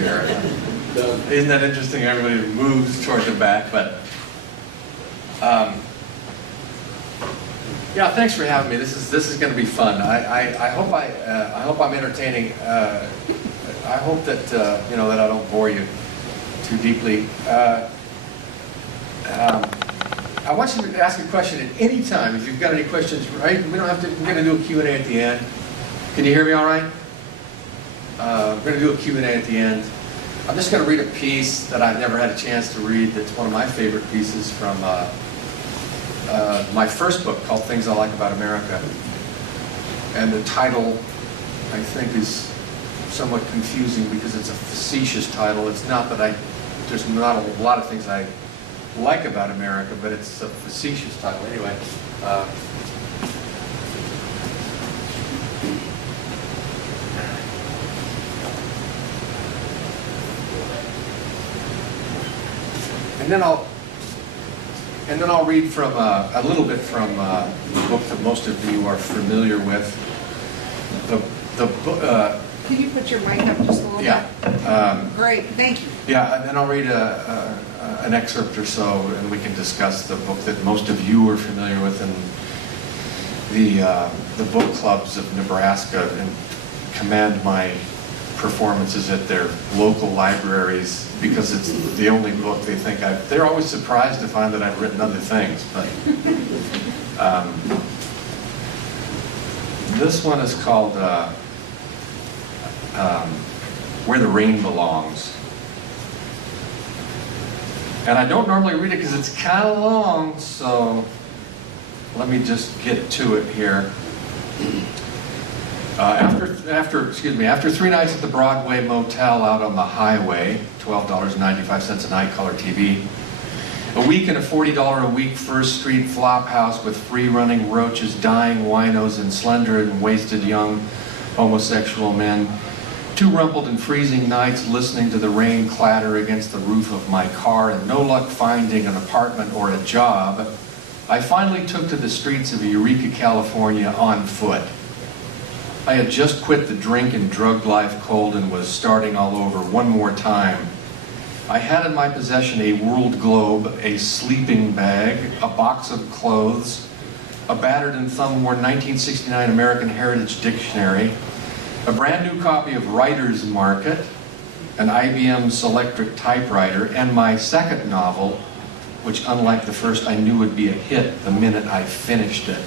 here. Isn't that interesting? Everybody moves toward the back, but yeah, thanks for having me. This is going to be fun. I hope I'm entertaining. I hope that you know, that I don't bore you too deeply. I want you to ask a question at any time if you've got any questions. Right? We don't have to. We're going to do a Q&A at the end. Can you hear me all right? We're going to do a Q&A at the end. I'm just going to read a piece that I've never had a chance to read. That's one of my favorite pieces from my first book called Things I Like About America. And the title, I think, is somewhat confusing because it's a facetious title. It's not that there's not a lot of things I like about America, but it's a facetious title. Anyway. And then I'll read from a little bit from the book that most of you are familiar with. The book. Could you put your mic up just a little bit? Great, thank you. Yeah, and then I'll read an excerpt or so, and we can discuss the book that most of you are familiar with, and the book clubs of Nebraska, and commend my performances at their local libraries because it's the only book they think they're always surprised to find that I've written other things, but this one is called Where the Rain Belongs. And I don't normally read it because it's kind of long, so let me just get to it here. After 3 nights at the Broadway Motel out on the highway, $12.95 a night, color TV. A week in a $40 a week First Street flop house with free-running roaches, dying winos, and slender and wasted young homosexual men. 2 rumpled and freezing nights listening to the rain clatter against the roof of my car, and no luck finding an apartment or a job. I finally took to the streets of Eureka, California on foot. I had just quit the drink and drug life cold and was starting all over one more time. I had in my possession a world globe, a sleeping bag, a box of clothes, a battered and thumb-worn 1969 American Heritage Dictionary, a brand new copy of Writer's Market, an IBM Selectric typewriter, and my second novel, which, unlike the first, I knew would be a hit the minute I finished it.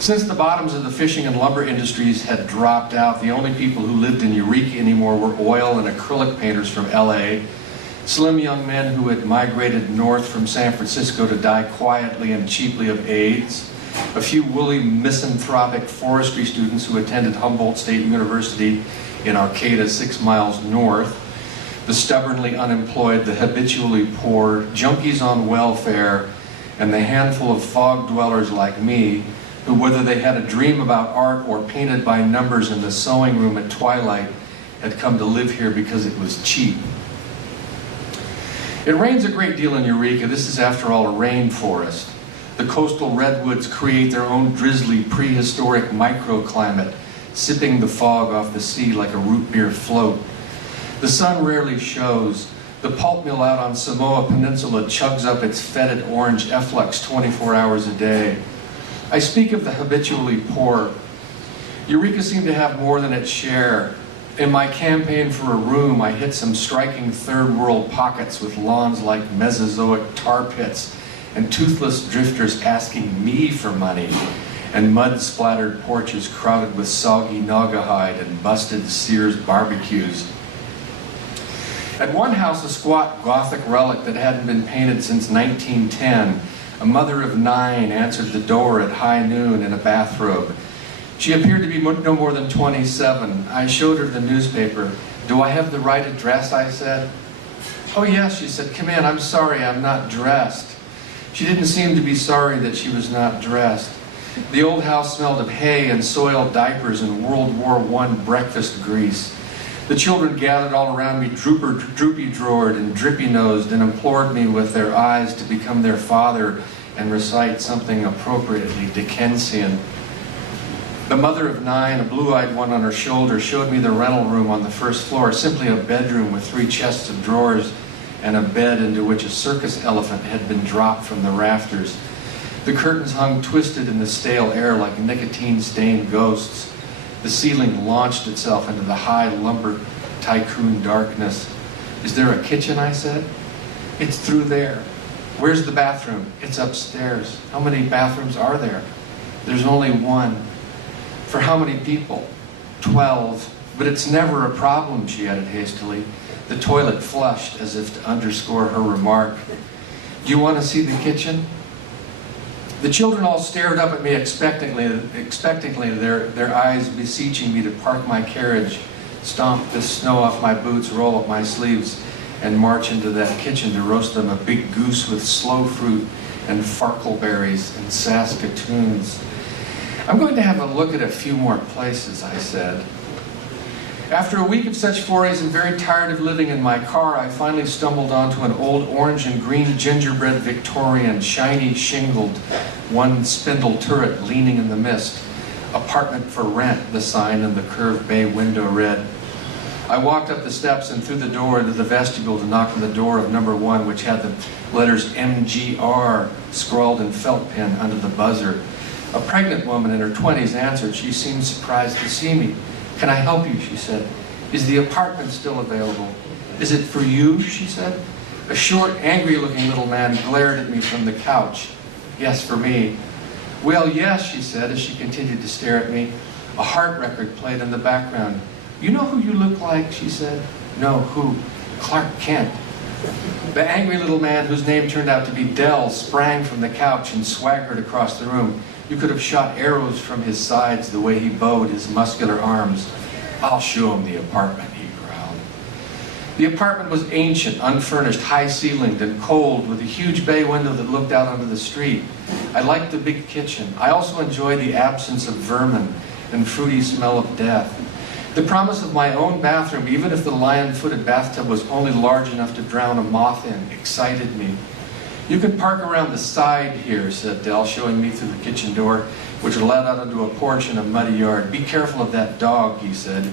Since the bottoms of the fishing and lumber industries had dropped out, the only people who lived in Eureka anymore were oil and acrylic painters from LA, slim young men who had migrated north from San Francisco to die quietly and cheaply of AIDS, a few woolly misanthropic forestry students who attended Humboldt State University in Arcata 6 miles north, the stubbornly unemployed, the habitually poor, junkies on welfare, and the handful of fog dwellers like me, who, whether they had a dream about art or painted by numbers in the sewing room at twilight, had come to live here because it was cheap. It rains a great deal in Eureka. This is, after all, a rainforest. The coastal redwoods create their own drizzly, prehistoric microclimate, sipping the fog off the sea like a root beer float. The sun rarely shows. The pulp mill out on Samoa Peninsula chugs up its fetid orange efflux 24 hours a day. I speak of the habitually poor. Eureka seemed to have more than its share. In my campaign for a room, I hit some striking third world pockets with lawns like Mesozoic tar pits and toothless drifters asking me for money, and mud-splattered porches crowded with soggy naugahyde and busted Sears barbecues. At one house, a squat Gothic relic that hadn't been painted since 1910, a mother of 9 answered the door at high noon in a bathrobe. She appeared to be no more than 27. I showed her the newspaper. "Do I have the right address?" I said. "Oh yes," she said. "Come in. I'm sorry, I'm not dressed." She didn't seem to be sorry that she was not dressed. The old house smelled of hay and soiled diapers and World War I breakfast grease. The children gathered all around me, droopy-drawered and drippy-nosed, and implored me with their eyes to become their father and recite something appropriately Dickensian. The mother of 9, a blue-eyed one on her shoulder, showed me the rental room on the first floor, simply a bedroom with 3 chests of drawers and a bed into which a circus elephant had been dropped from the rafters. The curtains hung twisted in the stale air like nicotine-stained ghosts. The ceiling launched itself into the high lumber tycoon darkness. "Is there a kitchen?" I said. "It's through there." "Where's the bathroom?" "It's upstairs." "How many bathrooms are there?" "There's only one." "For how many people?" 12. "But it's never a problem," she added hastily. The toilet flushed as if to underscore her remark. "Do you want to see the kitchen?" The children all stared up at me expectantly, their eyes beseeching me to park my carriage, stomp the snow off my boots, roll up my sleeves, and march into that kitchen to roast them a big goose with slow fruit and farkleberries and Saskatoons. "I'm going to have a look at a few more places," I said. After a week of such forays and very tired of living in my car, I finally stumbled onto an old orange and green gingerbread Victorian, shiny shingled, one spindle turret leaning in the mist. "Apartment for rent," the sign in the curved bay window read. I walked up the steps and through the door into the vestibule to knock on the door of number 1, which had the letters MGR scrawled in felt pen under the buzzer. A pregnant woman in her 20s answered. She seemed surprised to see me. "Can I help you?" she said. "Is the apartment still available?" "Is it for you?" she said. A short, angry-looking little man glared at me from the couch. "Yes, for me." "Well, yes," she said as she continued to stare at me. A heart record played in the background. "You know who you look like?" she said. "No, who?" "Clark Kent." The angry little man, whose name turned out to be Dell, sprang from the couch and swaggered across the room. You could have shot arrows from his sides the way he bowed his muscular arms. "I'll show him the apartment," he growled. The apartment was ancient, unfurnished, high-ceilinged, and cold, with a huge bay window that looked out onto the street. I liked the big kitchen. I also enjoyed the absence of vermin and fruity smell of death. The promise of my own bathroom, even if the lion-footed bathtub was only large enough to drown a moth in, excited me. "You can park around the side here," said Dell, showing me through the kitchen door, which led out onto a porch in a muddy yard. "Be careful of that dog," he said,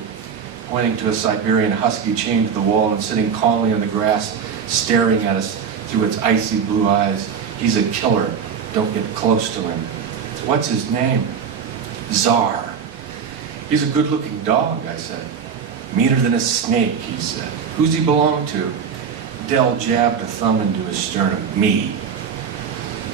pointing to a Siberian husky chained to the wall and sitting calmly in the grass, staring at us through its icy blue eyes. "He's a killer. Don't get close to him." "What's his name?" "Czar." "He's a good-looking dog," I said. "Meaner than a snake," he said. "Who's he belong to?" Dell jabbed a thumb into his sternum. "Me."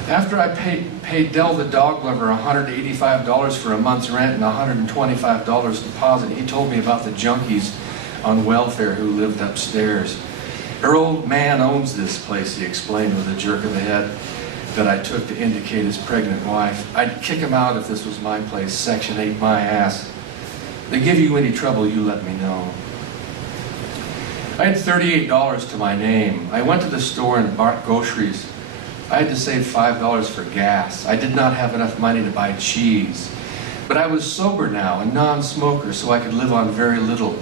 After I paid Dell the dog lover $185 for a month's rent and $125 deposit, he told me about the junkies on welfare who lived upstairs. "Her old man owns this place," he explained with a jerk of the head that I took to indicate his pregnant wife. "I'd kick him out if this was my place. Section 8 my ass. They give you any trouble, you let me know." I had $38 to my name. I went to the store and bought groceries. I had to save $5 for gas. I did not have enough money to buy cheese. But I was sober now, a non-smoker, so I could live on very little.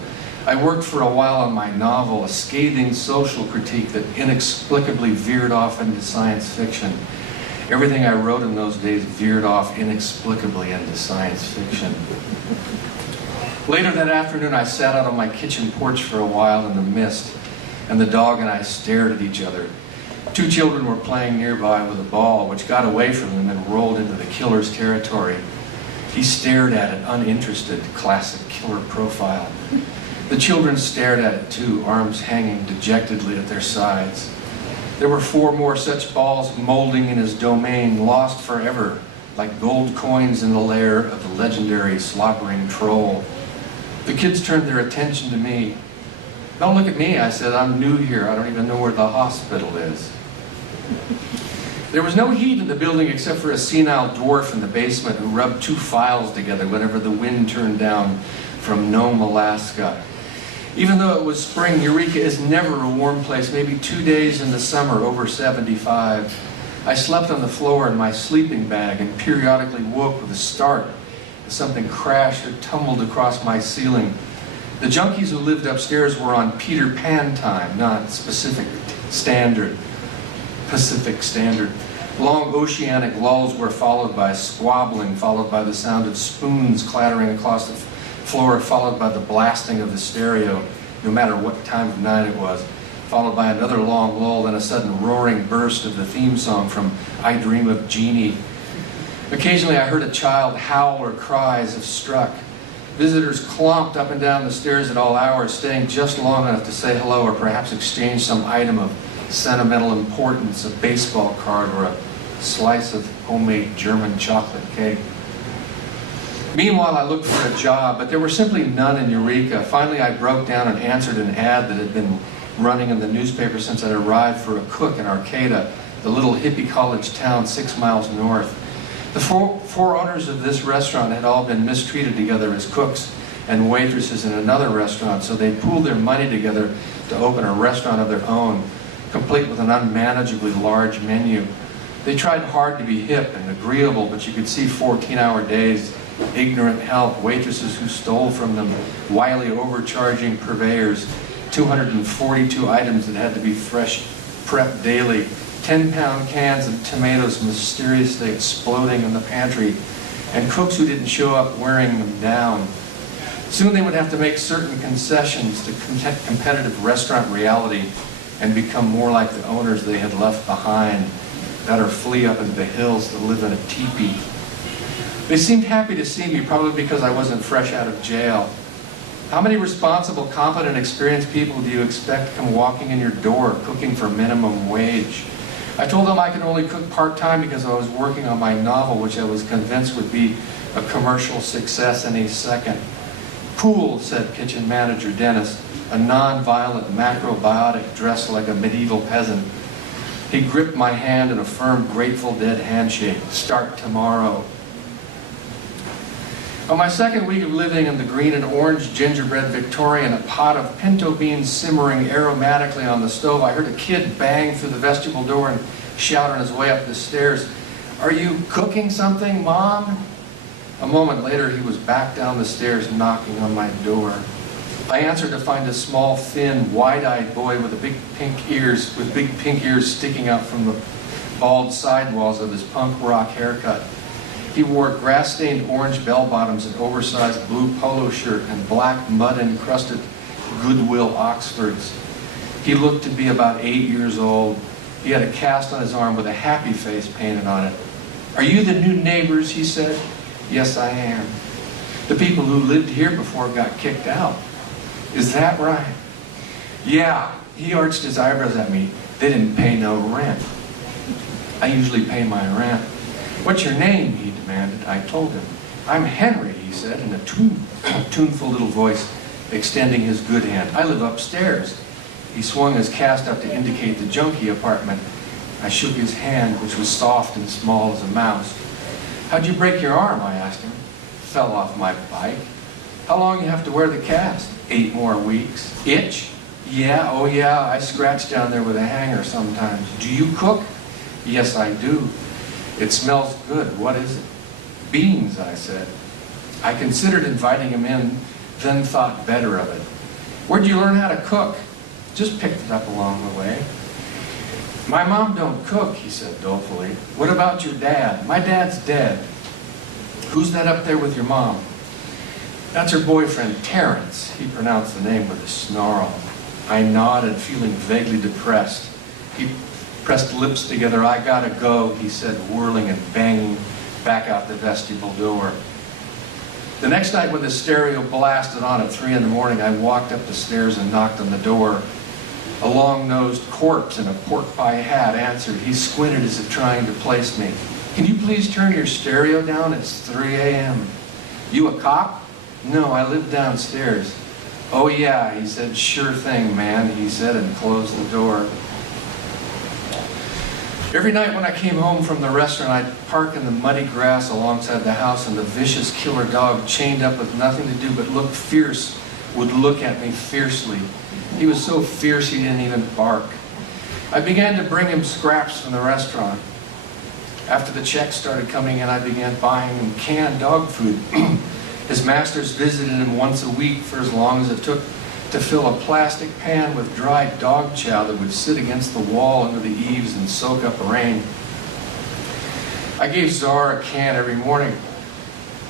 I worked for a while on my novel, a scathing social critique that inexplicably veered off into science fiction. Everything I wrote in those days veered off inexplicably into science fiction. Later that afternoon, I sat out on my kitchen porch for a while in the mist, and the dog and I stared at each other. 2 children were playing nearby with a ball, which got away from them and rolled into the killer's territory. He stared at it, uninterested, classic killer profile. The children stared at it too, arms hanging dejectedly at their sides. There were 4 more such balls molding in his domain, lost forever, like gold coins in the lair of the legendary slobbering troll. The kids turned their attention to me. "Don't look at me," I said. "I'm new here. I don't even know where the hospital is." There was no heat in the building except for a senile dwarf in the basement who rubbed 2 files together whenever the wind turned down from Nome, Alaska. Even though it was spring, Eureka is never a warm place, maybe 2 days in the summer over 75. I slept on the floor in my sleeping bag and periodically woke with a start as something crashed or tumbled across my ceiling. The junkies who lived upstairs were on Peter Pan time, not Pacific Standard. Long oceanic lulls were followed by squabbling, followed by the sound of spoons clattering across the floor, followed by the blasting of the stereo, no matter what time of night it was, followed by another long lull, then a sudden roaring burst of the theme song from I Dream of Jeannie. Occasionally I heard a child howl or cry as if struck. Visitors clomped up and down the stairs at all hours, staying just long enough to say hello or perhaps exchange some item of sentimental importance, a baseball card or a slice of homemade German chocolate cake. Meanwhile, I looked for a job, but there were simply none in Eureka. Finally, I broke down and answered an ad that had been running in the newspaper since I'd arrived for a cook in Arcata, the little hippie college town 6 miles north. The four owners of this restaurant had all been mistreated together as cooks and waitresses in another restaurant, so they pooled their money together to open a restaurant of their own, complete with an unmanageably large menu. They tried hard to be hip and agreeable, but you could see 14-hour days, ignorant help, waitresses who stole from them, wily overcharging purveyors, 242 items that had to be fresh prepped daily, 10-pound cans of tomatoes mysteriously exploding in the pantry, and cooks who didn't show up wearing them down. Soon they would have to make certain concessions to competitive restaurant reality and become more like the owners they had left behind, better flee up into the hills to live in a teepee. They seemed happy to see me, probably because I wasn't fresh out of jail. How many responsible, competent, experienced people do you expect come walking in your door cooking for minimum wage? I told them I could only cook part-time because I was working on my novel, which I was convinced would be a commercial success any second. Cool, said kitchen manager Dennis, a non-violent macrobiotic dressed like a medieval peasant. He gripped my hand in a firm, Grateful Dead handshake. Start tomorrow. On my second week of living in the green and orange gingerbread Victorian, a pot of pinto beans simmering aromatically on the stove, I heard a kid bang through the vestibule door and shout on his way up the stairs, "Are you cooking something, Mom?" A moment later, he was back down the stairs knocking on my door. I answered to find a small, thin, wide-eyed boy with big pink ears sticking out from the bald sidewalls of his punk rock haircut. He wore grass-stained orange bell-bottoms, an oversized blue polo shirt, and black mud-encrusted Goodwill Oxfords. He looked to be about 8 years old. He had a cast on his arm with a happy face painted on it. "Are you the new neighbors?" he said. "Yes, I am. The people who lived here before got kicked out." "Is that right?" "Yeah." He arched his eyebrows at me. "They didn't pay no rent." "I usually pay my rent." "What's your name?" he demanded. I told him. "I'm Henry," he said in a tuneful little voice, extending his good hand. "I live upstairs." He swung his cast up to indicate the junkie apartment. I shook his hand, which was soft and small as a mouse. "How'd you break your arm?" I asked him. "Fell off my bike." "How long you have to wear the cast?" 8 more weeks. "Itch?" "Yeah, oh yeah, I scratch down there with a hanger sometimes." "Do you cook?" "Yes, I do." "It smells good. What is it?" "Beans," I said. I considered inviting him in, then thought better of it. "Where'd you learn how to cook?" "Just picked it up along the way." "My mom don't cook," he said dolefully. "What about your dad?" "My dad's dead." "Who's that up there with your mom?" "That's her boyfriend, Terrence." He pronounced the name with a snarl. I nodded, feeling vaguely depressed. He pressed lips together. "I gotta go," he said, whirling and banging back out the vestibule door. The next night when the stereo blasted on at 3 in the morning, I walked up the stairs and knocked on the door. A long-nosed corpse in a pork pie hat answered. He squinted as if trying to place me. "Can you please turn your stereo down? It's 3 a.m. "You a cop?" "No, I live downstairs." "Oh yeah," he said. "Sure thing, man," he said, and closed the door. Every night when I came home from the restaurant, I'd park in the muddy grass alongside the house, and the vicious killer dog, chained up with nothing to do but look fierce, would look at me fiercely. He was so fierce he didn't even bark. I began to bring him scraps from the restaurant. After the checks started coming in, I began buying him canned dog food. His masters visited him once a week for as long as it took to fill a plastic pan with dried dog chow that would sit against the wall under the eaves and soak up rain. I gave Czar a can every morning,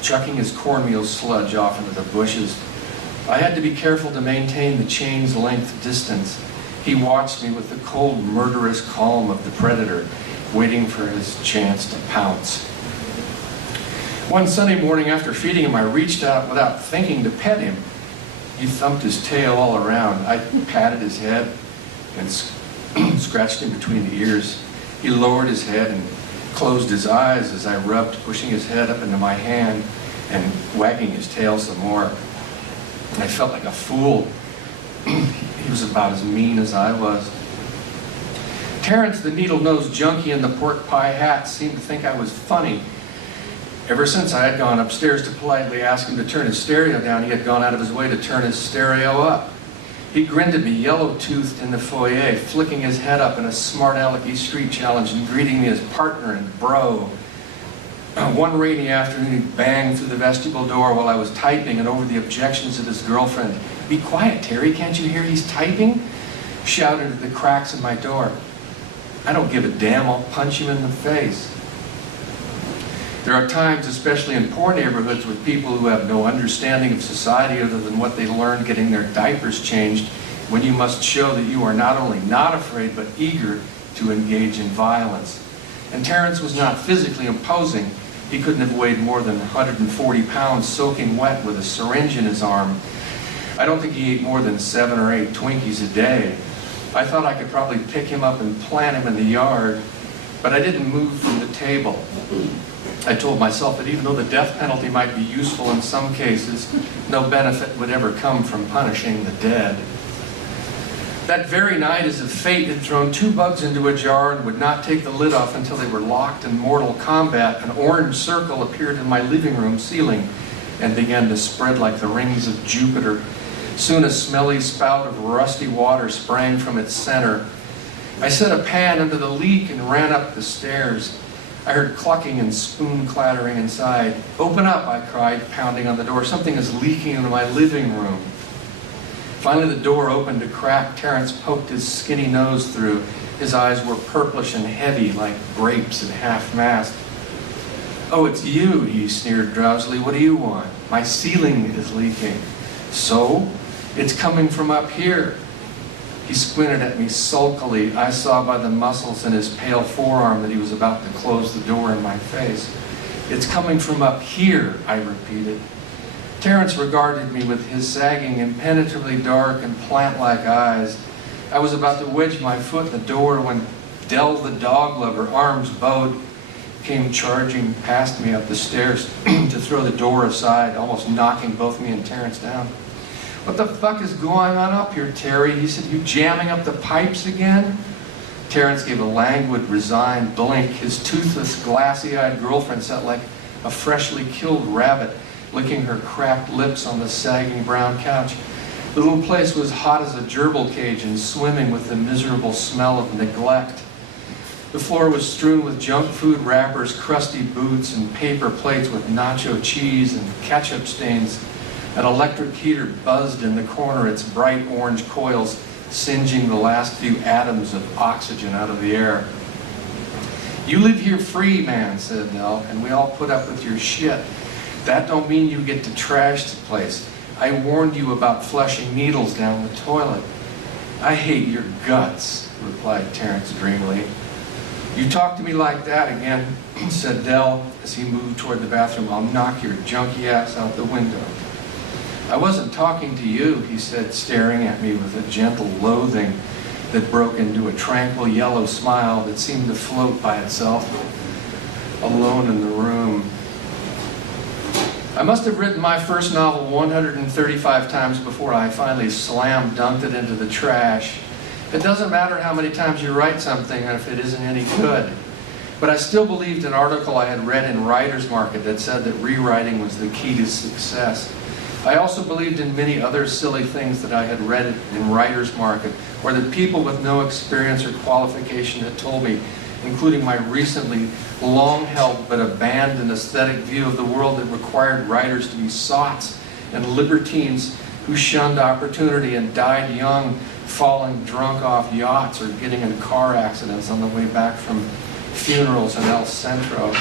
chucking his cornmeal sludge off into the bushes. I had to be careful to maintain the chain's length distance. He watched me with the cold, murderous calm of the predator, waiting for his chance to pounce. One Sunday morning after feeding him, I reached out without thinking to pet him. He thumped his tail all around. I patted his head and scratched him between the ears. He lowered his head and closed his eyes as I rubbed, pushing his head up into my hand and wagging his tail some more. I felt like a fool. He was about as mean as I was. Terrence, the needle-nosed junkie in the pork pie hat, seemed to think I was funny. Ever since I had gone upstairs to politely ask him to turn his stereo down, he had gone out of his way to turn his stereo up. He grinned at me, yellow-toothed in the foyer, flicking his head up in a smart-alecky street challenge and greeting me as partner and bro. One rainy afternoon, he banged through the vestibule door while I was typing and over the objections of his girlfriend. "Be quiet, Terry, can't you hear he's typing?" Shouted at the cracks in my door. "I don't give a damn, I'll punch him in the face." There are times, especially in poor neighborhoods with people who have no understanding of society other than what they learned getting their diapers changed, when you must show that you are not only not afraid but eager to engage in violence. And Terrence was not physically imposing. He couldn't have weighed more than 140 pounds soaking wet with a syringe in his arm. I don't think he ate more than 7 or 8 Twinkies a day. I thought I could probably pick him up and plant him in the yard, but I didn't move from the table. I told myself that even though the death penalty might be useful in some cases, no benefit would ever come from punishing the dead. That very night, as if fate had thrown 2 bugs into a jar and would not take the lid off until they were locked in mortal combat, an orange circle appeared in my living room ceiling and began to spread like the rings of Jupiter. Soon a smelly spout of rusty water sprang from its center. I set a pan under the leak and ran up the stairs. I heard clucking and spoon clattering inside. "Open up," I cried, pounding on the door. "Something is leaking into my living room." Finally, the door opened a crack. Terrence poked his skinny nose through. His eyes were purplish and heavy like grapes at half-mast. "Oh, it's you," he sneered drowsily. "What do you want?" "My ceiling is leaking." "So? It's coming from up here." He squinted at me sulkily. I saw by the muscles in his pale forearm that he was about to close the door in my face. "It's coming from up here," I repeated. Terrence regarded me with his sagging, impenetrably dark and plant-like eyes. I was about to wedge my foot in the door when Dell the dog lover, arms bowed, came charging past me up the stairs to throw the door aside, almost knocking both me and Terrence down. "What the fuck is going on up here, Terry?" he said. "You jamming up the pipes again?" Terrence gave a languid, resigned blink. His toothless, glassy-eyed girlfriend sat like a freshly killed rabbit, licking her cracked lips on the sagging brown couch. The little place was hot as a gerbil cage and swimming with the miserable smell of neglect. The floor was strewn with junk food wrappers, crusty boots, and paper plates with nacho cheese and ketchup stains. An electric heater buzzed in the corner, its bright orange coils singeing the last few atoms of oxygen out of the air. "You live here free, man," said Nell, "and we all put up with your shit. That don't mean you get to trash the place. I warned you about flushing needles down the toilet." "I hate your guts," replied Terrence dreamily. "You talk to me like that again," said Dell as he moved toward the bathroom, "I'll knock your junky ass out the window." "I wasn't talking to you," he said, staring at me with a gentle loathing that broke into a tranquil yellow smile that seemed to float by itself, alone in the room. I must have written my first novel 135 times before I finally slam-dunked it into the trash. It doesn't matter how many times you write something if it isn't any good. But I still believed an article I had read in Writer's Market that said that rewriting was the key to success. I also believed in many other silly things that I had read in Writer's Market, or that people with no experience or qualification had told me, including my recently long-held but abandoned aesthetic view of the world that required writers to be sots and libertines who shunned opportunity and died young, falling drunk off yachts or getting in car accidents on the way back from funerals in El Centro.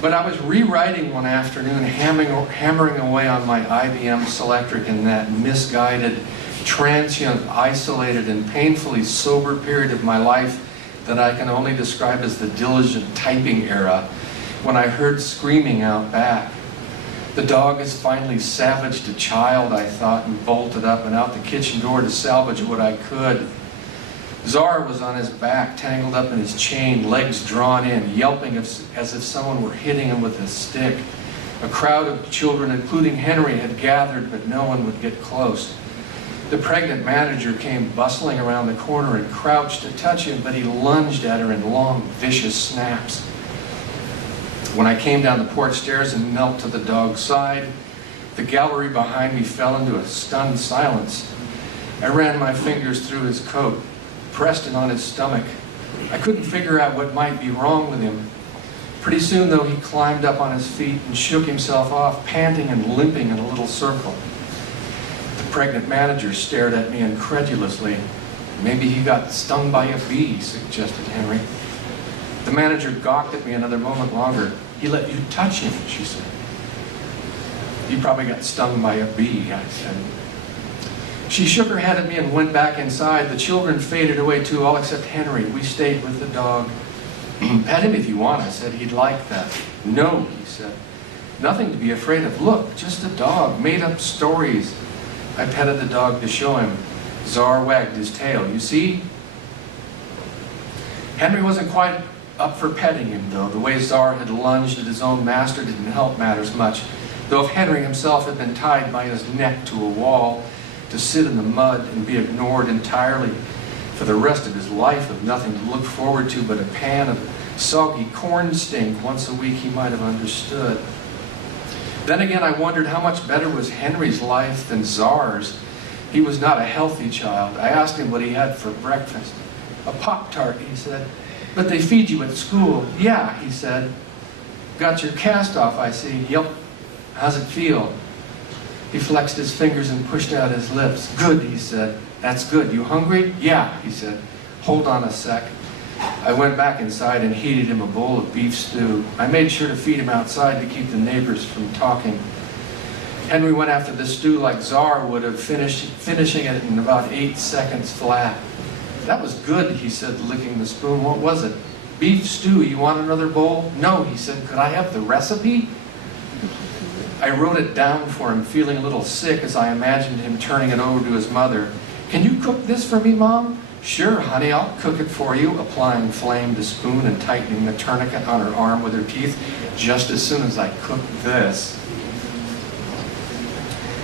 But I was rewriting one afternoon, hammering away on my IBM Selectric in that misguided, transient, isolated, and painfully sober period of my life that I can only describe as the diligent typing era, when I heard screaming out back. The dog has finally savaged a child, I thought, and bolted up and out the kitchen door to salvage what I could. Czar was on his back, tangled up in his chain, legs drawn in, yelping as if someone were hitting him with a stick. A crowd of children, including Henry, had gathered, but no one would get close. The pregnant manager came bustling around the corner and crouched to touch him, but he lunged at her in long, vicious snaps. When I came down the porch stairs and knelt to the dog's side, the gallery behind me fell into a stunned silence. I ran my fingers through his coat, pressed it on his stomach. I couldn't figure out what might be wrong with him. Pretty soon, though, he climbed up on his feet and shook himself off, panting and limping in a little circle. The pregnant manager stared at me incredulously. Maybe he got stung by a bee, suggested Henry. The manager gawked at me another moment longer. He let you touch him, she said. He probably got stung by a bee, I said. She shook her head at me and went back inside. The children faded away too, all except Henry. We stayed with the dog. Pet him if you want, I said. He'd like that. No, he said. Nothing to be afraid of. Look, just a dog. Made up stories. I petted the dog to show him. Czar wagged his tail. You see? Henry wasn't quite up for petting him, though. The way Czar had lunged at his own master didn't help matters much. Though if Henry himself had been tied by his neck to a wall to sit in the mud and be ignored entirely for the rest of his life with nothing to look forward to but a pan of soggy corn stink once a week, he might have understood. Then again, I wondered how much better was Henry's life than Czar's. He was not a healthy child. I asked him what he had for breakfast. A Pop-Tart, he said. But they feed you at school. Yeah, he said. Got your cast off, I see. Yep. How's it feel? He flexed his fingers and pushed out his lips. Good, he said. That's good. You hungry? Yeah, he said. Hold on a sec. I went back inside and heated him a bowl of beef stew. I made sure to feed him outside to keep the neighbors from talking. Henry went after the stew like Czar would have, finishing it in about 8 seconds flat. That was good, he said, licking the spoon. What was it? Beef stew. You want another bowl? No, he said. Could I have the recipe? I wrote it down for him, feeling a little sick as I imagined him turning it over to his mother. Can you cook this for me, Mom? Sure, honey, I'll cook it for you, applying flame to spoon and tightening the tourniquet on her arm with her teeth just as soon as I cooked this.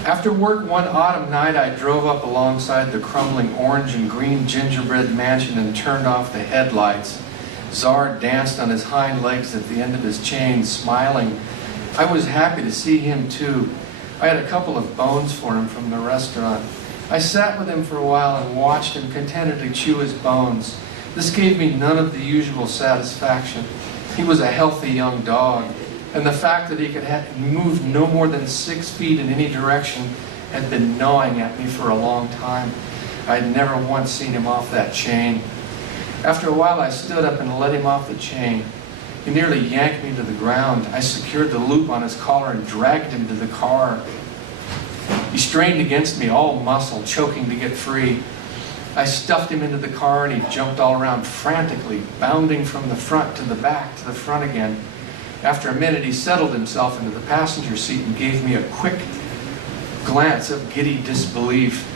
After work one autumn night, I drove up alongside the crumbling orange and green gingerbread mansion and turned off the headlights. Czar danced on his hind legs at the end of his chain, smiling. I was happy to see him too. I had a couple of bones for him from the restaurant. I sat with him for a while and watched him contentedly chew his bones. This gave me none of the usual satisfaction. He was a healthy young dog, and the fact that he could move no more than 6 feet in any direction had been gnawing at me for a long time. I had never once seen him off that chain. After a while, I stood up and let him off the chain. He nearly yanked me to the ground. I secured the loop on his collar and dragged him to the car. He strained against me, all muscle, choking to get free. I stuffed him into the car and he jumped all around frantically, bounding from the front to the back to the front again. After a minute, he settled himself into the passenger seat and gave me a quick glance of giddy disbelief.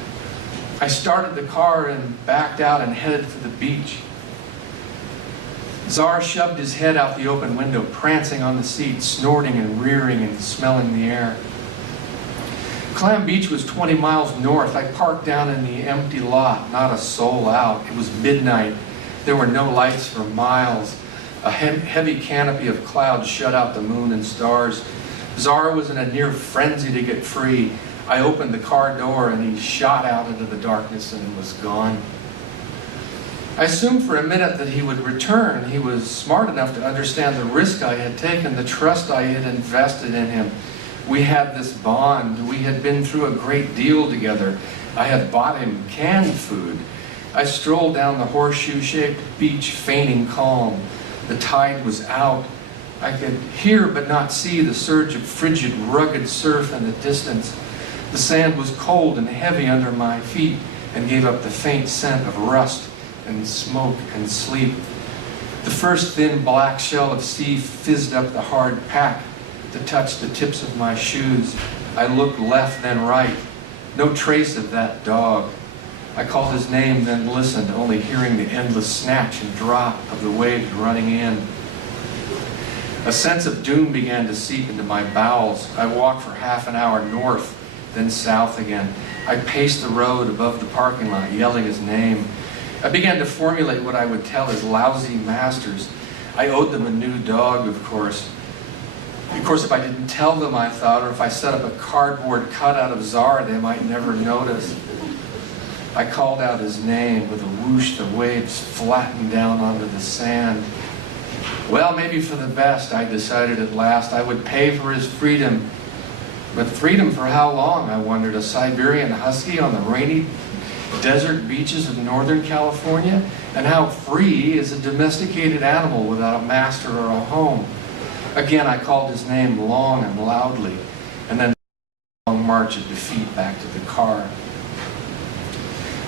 I started the car and backed out and headed for the beach. Czar shoved his head out the open window, prancing on the seat, snorting and rearing and smelling the air. Clam Beach was 20 miles north. I parked down in the empty lot, not a soul out. It was midnight. There were no lights for miles. A heavy canopy of clouds shut out the moon and stars. Czar was in a near frenzy to get free. I opened the car door and he shot out into the darkness and was gone. I assumed for a minute that he would return. He was smart enough to understand the risk I had taken, the trust I had invested in him. We had this bond. We had been through a great deal together. I had bought him canned food. I strolled down the horseshoe-shaped beach, feigning calm. The tide was out. I could hear but not see the surge of frigid, rugged surf in the distance. The sand was cold and heavy under my feet and gave up the faint scent of rust and smoke and sleep. The first thin black shell of sea fizzed up the hard pack to touch the tips of my shoes. I looked left, then right. No trace of that dog. I called his name, then listened, only hearing the endless snatch and drop of the waves running in. A sense of doom began to seep into my bowels. I walked for half an hour north, then south again. I paced the road above the parking lot, yelling his name. I began to formulate what I would tell his lousy masters. I owed them a new dog, of course. Of course, if I didn't tell them, I thought, or if I set up a cardboard cutout of Czar, they might never notice. I called out his name. With a whoosh, the waves flattened down onto the sand. Well, maybe for the best, I decided at last. I would pay for his freedom. But freedom for how long, I wondered? A Siberian husky on the rainy desert beaches of Northern California? And how free is a domesticated animal without a master or a home? Again, I called his name long and loudly, and then a long march of defeat back to the car.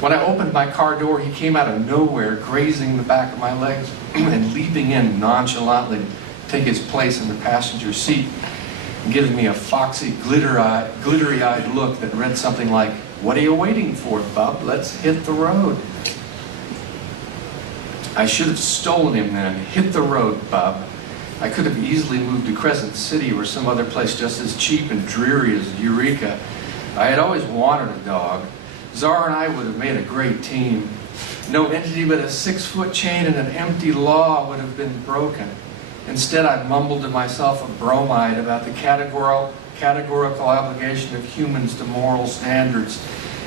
When I opened my car door, he came out of nowhere, grazing the back of my legs and leaping in nonchalantly to take his place in the passenger seat, and giving me a foxy, glittery-eyed look that read something like, "What are you waiting for, bub? Let's hit the road." I should have stolen him then. Hit the road, bub. I could have easily moved to Crescent City or some other place just as cheap and dreary as Eureka. I had always wanted a dog. Czar and I would have made a great team. No entity but a 6-foot chain and an empty law would have been broken. Instead, I mumbled to myself a bromide about the categorical obligation of humans to moral standards,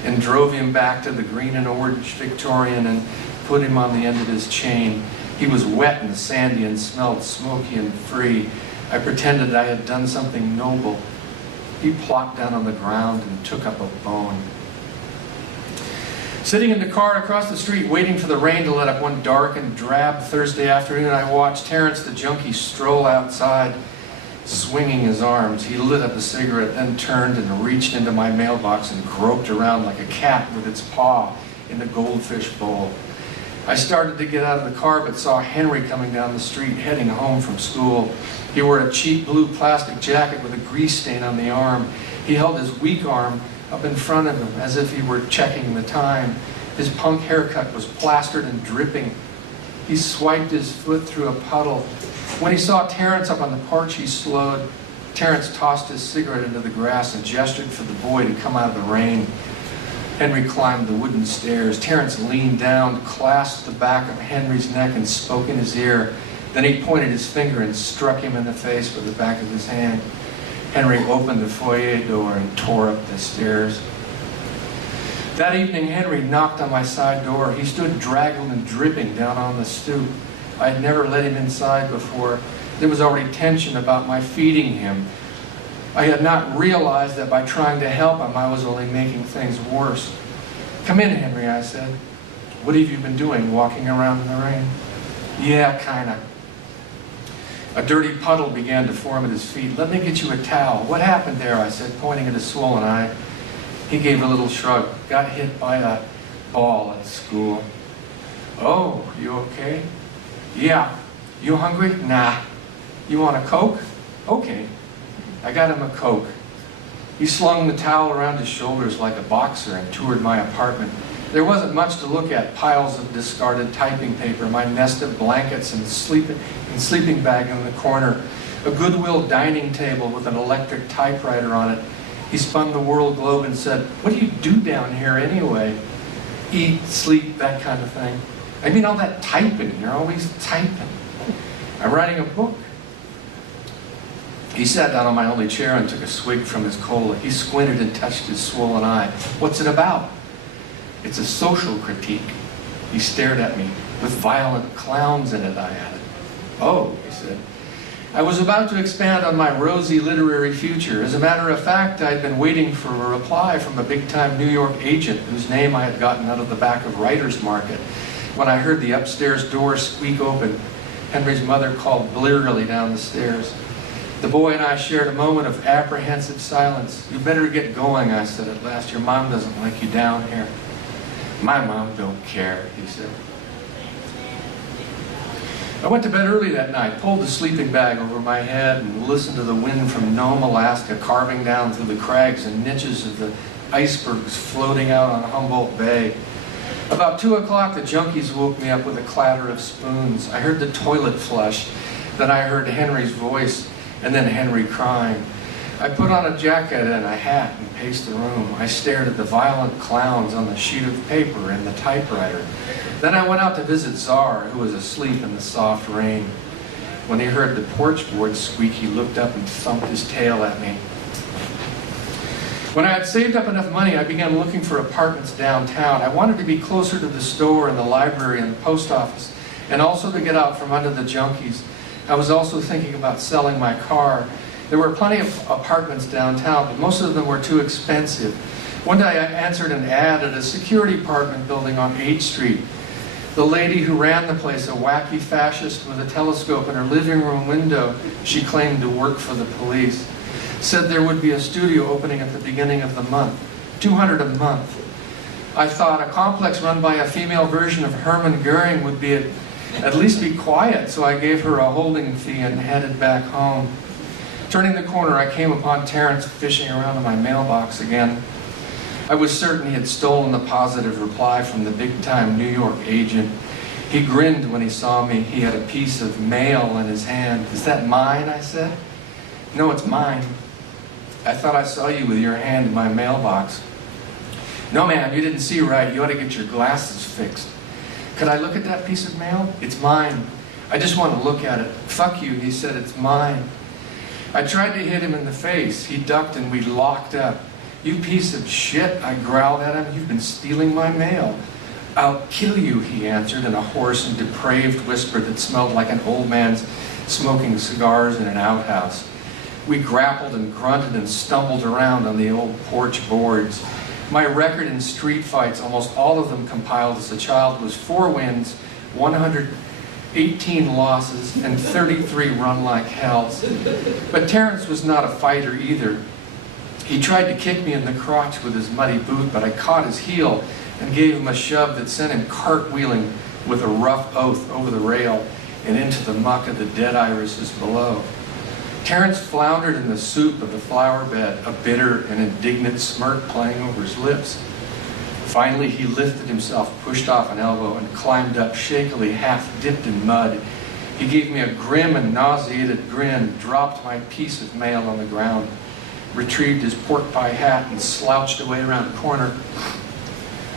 and drove him back to the green and orange Victorian and put him on the end of his chain. He was wet and sandy and smelled smoky and free. I pretended I had done something noble. He plopped down on the ground and took up a bone. Sitting in the car across the street, waiting for the rain to let up one dark and drab Thursday afternoon, I watched Terrence the junkie stroll outside, swinging his arms. He lit up a cigarette, then turned and reached into my mailbox and groped around like a cat with its paw in the goldfish bowl. I started to get out of the car, but saw Henry coming down the street, heading home from school. He wore a cheap blue plastic jacket with a grease stain on the arm. He held his weak arm up in front of him as if he were checking the time. His punk haircut was plastered and dripping. He swiped his foot through a puddle. When he saw Terrence up on the porch, he slowed. Terrence tossed his cigarette into the grass and gestured for the boy to come out of the rain. Henry climbed the wooden stairs. Terrence leaned down, clasped the back of Henry's neck, and spoke in his ear. Then he pointed his finger and struck him in the face with the back of his hand. Henry opened the foyer door and tore up the stairs. That evening, Henry knocked on my side door. He stood draggled and dripping down on the stoop. I had never let him inside before. There was already tension about my feeding him. I had not realized that by trying to help him, I was only making things worse. "Come in, Henry," I said. "What have you been doing, walking around in the rain?" "Yeah, kinda." A dirty puddle began to form at his feet. "Let me get you a towel." "What happened there?" I said, pointing at his swollen eye. He gave a little shrug. "Got hit by a ball at school." "Oh, you okay?" "Yeah." "You hungry?" "Nah." "You want a Coke?" "Okay." I got him a Coke. He slung the towel around his shoulders like a boxer and toured my apartment. There wasn't much to look at: piles of discarded typing paper, my nest of blankets and sleeping bag in the corner, a Goodwill dining table with an electric typewriter on it. He spun the world globe and said, "What do you do down here anyway?" "Eat, sleep, that kind of thing." "I mean all that typing, you're always typing." "I'm writing a book." He sat down on my only chair and took a swig from his cola. He squinted and touched his swollen eye. "What's it about?" "It's a social critique." He stared at me. "With violent clowns in it," I added. "Oh," he said. I was about to expand on my rosy literary future. As a matter of fact, I'd been waiting for a reply from a big-time New York agent whose name I had gotten out of the back of Writer's Market when I heard the upstairs door squeak open. Henry's mother called blearily down the stairs. The boy and I shared a moment of apprehensive silence. "You better get going," I said at last. "Your mom doesn't like you down here." "My mom don't care," he said. I went to bed early that night, pulled the sleeping bag over my head, and listened to the wind from Nome, Alaska, carving down through the crags and niches of the icebergs floating out on Humboldt Bay. About 2 o'clock, the junkies woke me up with a clatter of spoons. I heard the toilet flush. Then I heard Henry's voice, and then Henry crying. I put on a jacket and a hat and paced the room. I stared at the violent clowns on the sheet of paper and the typewriter. Then I went out to visit Czar, who was asleep in the soft rain. When he heard the porch board squeak, he looked up and thumped his tail at me. When I had saved up enough money, I began looking for apartments downtown. I wanted to be closer to the store and the library and the post office, and also to get out from under the junkies. I was also thinking about selling my car. There were plenty of apartments downtown, but most of them were too expensive. One day I answered an ad at a security apartment building on 8th Street. The lady who ran the place, a wacky fascist with a telescope in her living room window, she claimed to work for the police, said there would be a studio opening at the beginning of the month, $200 a month. I thought a complex run by a female version of Hermann Goering would be at least be quiet, so I gave her a holding fee and headed back home. Turning the corner, I came upon Terrence fishing around in my mailbox again. I was certain he had stolen the positive reply from the big-time New York agent. He grinned when he saw me. He had a piece of mail in his hand. "Is that mine?" I said. "No, it's mine." "I thought I saw you with your hand in my mailbox." "No, man, you didn't see right. You ought to get your glasses fixed." "Could I look at that piece of mail?" "It's mine. I just want to look at it." "Fuck you," he said. "It's mine." I tried to hit him in the face. He ducked and we locked up. "You piece of shit," I growled at him. "You've been stealing my mail." "I'll kill you," he answered in a hoarse and depraved whisper that smelled like an old man's smoking cigars in an outhouse. We grappled and grunted and stumbled around on the old porch boards. My record in street fights, almost all of them compiled as a child, was 4 wins, 118 losses, and 33 run like hells. But Terrence was not a fighter either. He tried to kick me in the crotch with his muddy boot, but I caught his heel and gave him a shove that sent him cartwheeling with a rough oath over the rail and into the muck of the dead irises below. Terrence floundered in the soup of the flower bed, a bitter and indignant smirk playing over his lips. Finally, he lifted himself, pushed off an elbow, and climbed up shakily, half dipped in mud. He gave me a grim and nauseated grin, dropped my piece of mail on the ground, retrieved his pork pie hat, and slouched away around a corner.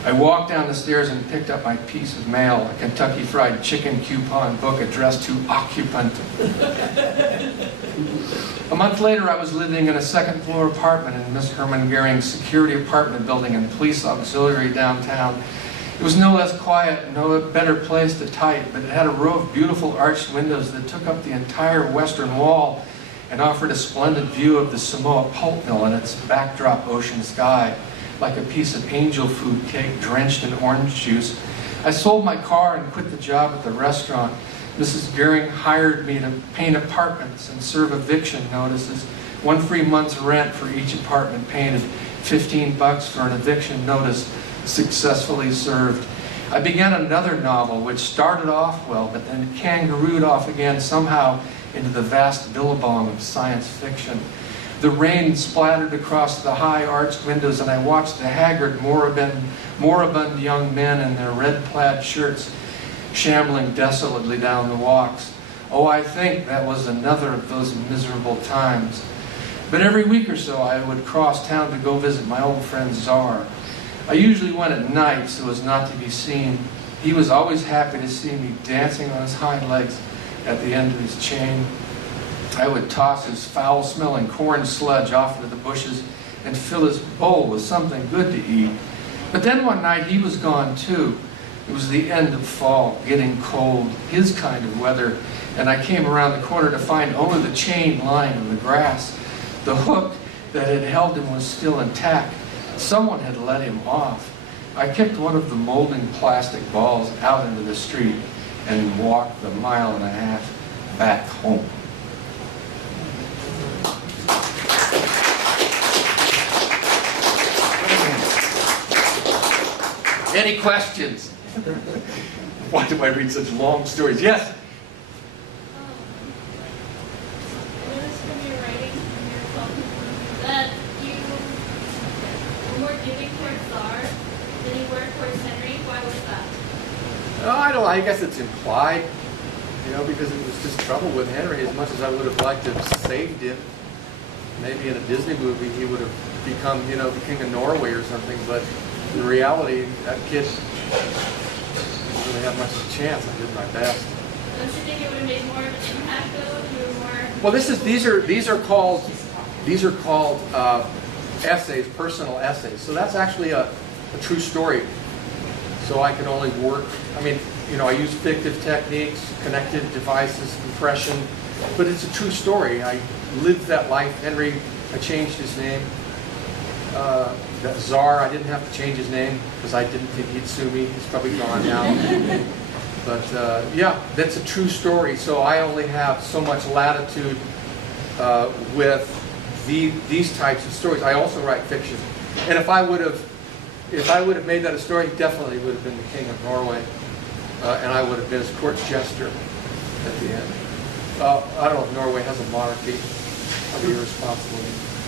I walked down the stairs and picked up my piece of mail, a Kentucky Fried Chicken coupon book addressed to occupant. A month later, I was living in a second-floor apartment in Miss Hermann Goering's security apartment building in Police Auxiliary downtown. It was no less quiet, no better place to type, but it had a row of beautiful arched windows that took up the entire western wall and offered a splendid view of the Samoa pulp mill and its backdrop ocean sky, like a piece of angel food cake drenched in orange juice. I sold my car and quit the job at the restaurant. Mrs. Goering hired me to paint apartments and serve eviction notices. 1 free month's rent for each apartment painted, $15 for an eviction notice successfully served. I began another novel which started off well, but then kangarooed off again somehow into the vast billabong of science fiction. The rain splattered across the high arched windows, and I watched the haggard, moribund young men in their red plaid shirts shambling desolately down the walks. Oh, I think that was another of those miserable times. But every week or so I would cross town to go visit my old friend Czar. I usually went at night so as not to be seen. He was always happy to see me dancing on his hind legs at the end of his chain. I would toss his foul-smelling corn sludge off into the bushes and fill his bowl with something good to eat. But then one night he was gone too. It was the end of fall, getting cold, his kind of weather, and I came around the corner to find only the chain lying in the grass. The hook that had held him was still intact. Someone had let him off. I kicked one of the molding plastic balls out into the street. and walk the 1.5 miles back home. Any questions? Why do I read such long stories? Yes? I noticed from your writing, from your talk, that you were more giving towards Czar than you were towards Henry. Why was that? I guess it's implied, because it was just trouble with Henry. As much as I would have liked to have saved him, maybe in a Disney movie he would have become, the King of Norway or something, but in reality, that kid didn't really have much of a chance. I did my best. Don't you think it would have made more of an impact though if you were more? Well, these are called essays, personal essays. So that's actually a true story. So I can only work. I use fictive techniques, connected devices, compression, but it's a true story. I lived that life. Henry, I changed his name. That Czar, I didn't have to change his name because I didn't think he'd sue me. He's probably gone now. But yeah, that's a true story. So I only have so much latitude with these types of stories. I also write fiction, and if I would have made that a story, he definitely would have been the King of Norway, and I would have been his court jester at the end. I don't know if Norway has a monarchy. I'll be irresponsible.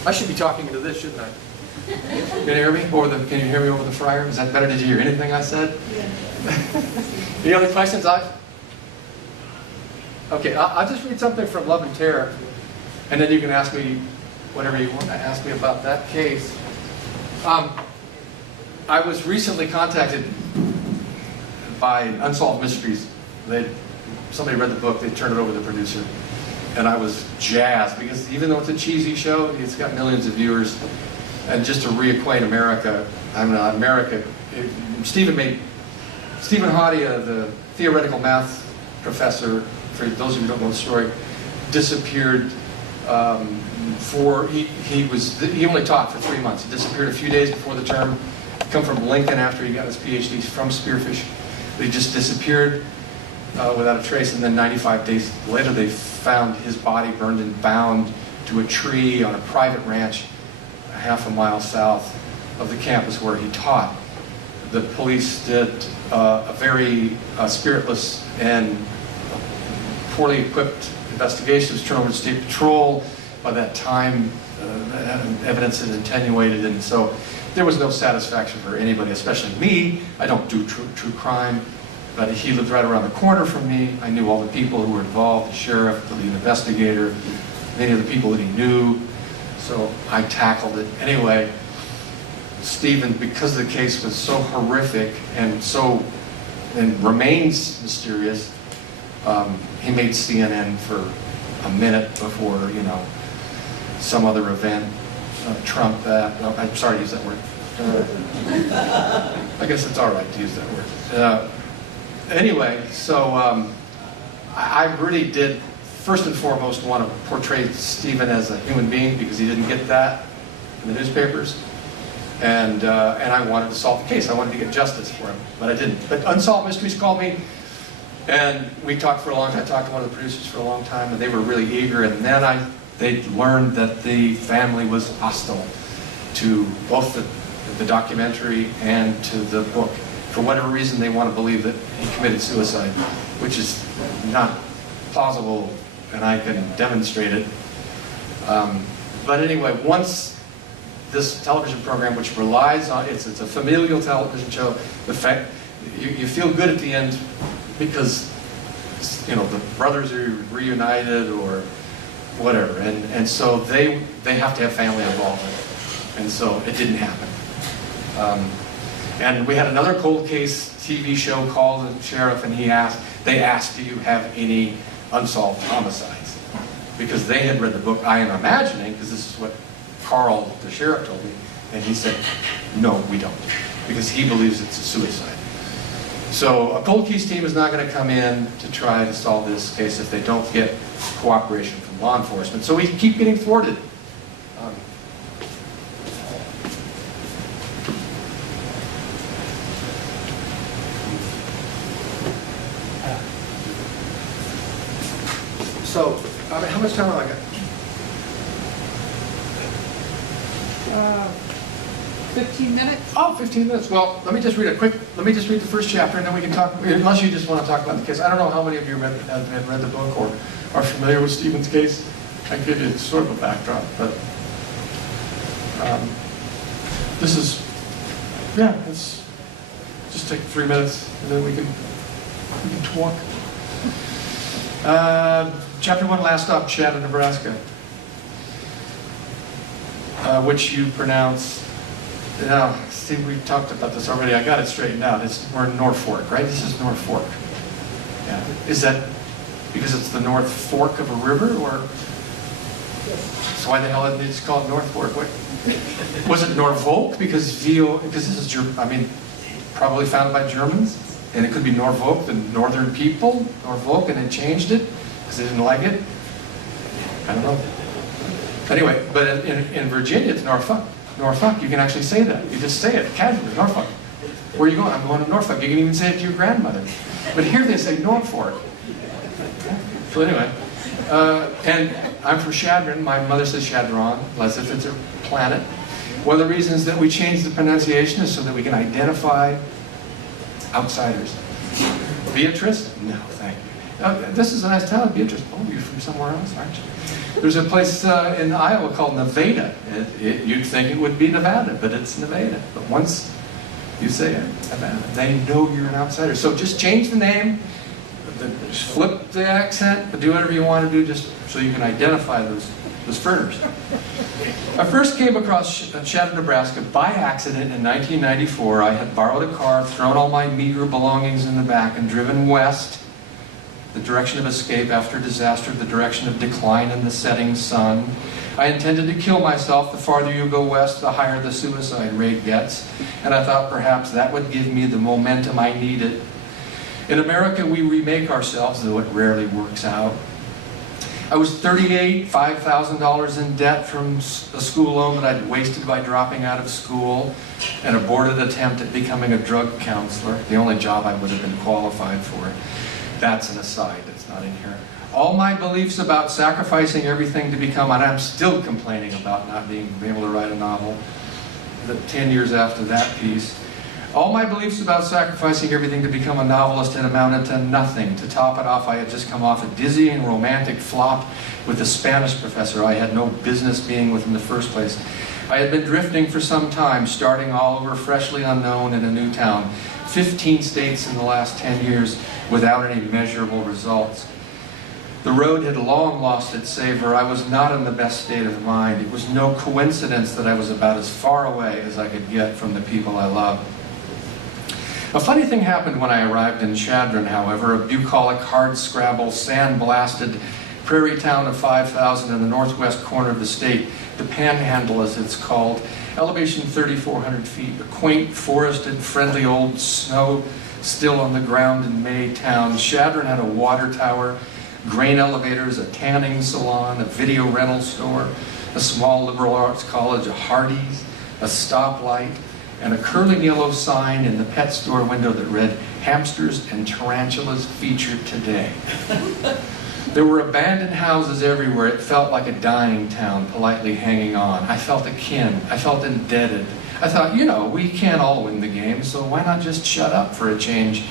I should be talking into this, shouldn't I? Can you hear me? Can you hear me over the fryer? Is that better? Did you hear anything I said? Yeah. Any other questions? Okay, I'll just read something from Love and Terror, and then you can ask me whatever you want to ask me about that case. I was recently contacted by Unsolved Mysteries. Somebody read the book, they turned it over to the producer, and I was jazzed because even though it's a cheesy show, it's got millions of viewers. And just to reacquaint America, Stephen Hadia, the theoretical math professor, for those of you who don't know the story, disappeared he only taught for 3 months. He disappeared a few days before the term. Come from Lincoln after he got his PhD from Spearfish. But he just disappeared without a trace, and then 95 days later they found his body burned and bound to a tree on a private ranch 1/2 mile south of the campus where he taught. The police did a very spiritless and poorly equipped investigation. It was turned over to State Patrol. By that time, evidence had attenuated, and so there was no satisfaction for anybody, especially me. I don't do true crime, but he lived right around the corner from me. I knew all the people who were involved, the sheriff, the lead investigator, many of the people that he knew. So I tackled it. Anyway, Stephen, because the case was so horrific and remains mysterious, he made CNN for a minute before, some other event. Trump that. No, I'm sorry to use that word. I guess it's all right to use that word. Anyway, so I really did, first and foremost, want to portray Stephen as a human being because he didn't get that in the newspapers. And I wanted to solve the case. I wanted to get justice for him, but I didn't. But Unsolved Mysteries called me, and we talked for a long time. I talked to one of the producers for a long time, and they were really eager. And then they learned that the family was hostile to both the documentary and to the book. For whatever reason, they want to believe that he committed suicide, which is not plausible, and I can demonstrate it. But anyway, once this television program, which relies on, it's a familial television show, the fact you feel good at the end because the brothers are reunited or whatever, and so they have to have family involvement, and so it didn't happen. And we had another cold case TV show called the sheriff, and they asked, do you have any unsolved homicides? Because they had read the book, I Am Imagining, because this is what Carl, the sheriff, told me, and he said, no, we don't, because he believes it's a suicide. So a cold case team is not going to come in to try to solve this case if they don't get cooperation from law enforcement. So we keep getting thwarted. So, I mean, how much time have I got? 15 minutes? Oh, 15 minutes. Well, let me just read the first chapter, and then we can talk, unless you just want to talk about the case. I don't know how many of you have read the book or are familiar with Stephen's case. I can give you sort of a backdrop, but this is, it's just take 3 minutes, and then we can talk. Chapter 1, last stop, Shadow, Nebraska, which you pronounce. Now, see, we talked about this already. I got it straightened out. We're in Norfolk, right? This is Norfolk. Yeah. Is that because it's the North Fork of a river, or? So why the hell didn't they just call it Norfolk? What? Was it Norfolk because this is probably founded by Germans, and it could be Norfolk, the northern people, Norfolk, and they changed it because they didn't like it. I don't know. Anyway, but in Virginia, it's Norfolk. Norfolk, you can actually say that. You just say it casually, Norfolk. Where are you going? I'm going to Norfolk. You can even say it to your grandmother. But here they say Norfolk. So anyway, and I'm from Chadron. My mother says Chadron, as if it's a planet. One of the reasons that we change the pronunciation is so that we can identify outsiders. Beatrice? No, thank you. This is a nice town, Beatrice. Oh, you're from somewhere else, aren't you? There's a place in Iowa called Nevada. You'd think it would be Nevada, but it's Nevada. But once you say it, Nevada, they know you're an outsider. So just change the name, flip the accent, but do whatever you want to do just so you can identify those furners. I first came across Shadow, Nebraska by accident in 1994. I had borrowed a car, thrown all my meager belongings in the back, and driven west, the direction of escape after disaster, the direction of decline in the setting sun. I intended to kill myself. The farther you go west, the higher the suicide rate gets. And I thought perhaps that would give me the momentum I needed. In America, we remake ourselves, though it rarely works out. I was 38, $5,000 in debt from a school loan that I'd wasted by dropping out of school, an aborted attempt at becoming a drug counselor, the only job I would have been qualified for. That's an aside, that's not in here. All my beliefs about sacrificing everything to become, and I'm still complaining about not being able to write a novel, 10 years after that piece. All my beliefs about sacrificing everything to become a novelist had amounted to nothing. To top it off, I had just come off a dizzying romantic flop with a Spanish professor I had no business being with in the first place. I had been drifting for some time, starting all over, freshly unknown in a new town. 15 states in the last 10 years without any measurable results. The road had long lost its savor. I was not in the best state of mind. It was no coincidence that I was about as far away as I could get from the people I loved. A funny thing happened when I arrived in Chadron, however, a bucolic, hard-scrabble, sand-blasted prairie town of 5,000 in the northwest corner of the state, the Panhandle as it's called, elevation 3,400 feet, a quaint, forested, friendly old snow still on the ground in May town. Chadron had a water tower, grain elevators, a tanning salon, a video rental store, a small liberal arts college, a Hardee's, a stoplight, and a curling yellow sign in the pet store window that read, "Hamsters and tarantulas featured today." There were abandoned houses everywhere. It felt like a dying town, politely hanging on. I felt akin. I felt indebted. I thought, we can't all win the game, so why not just shut up for a change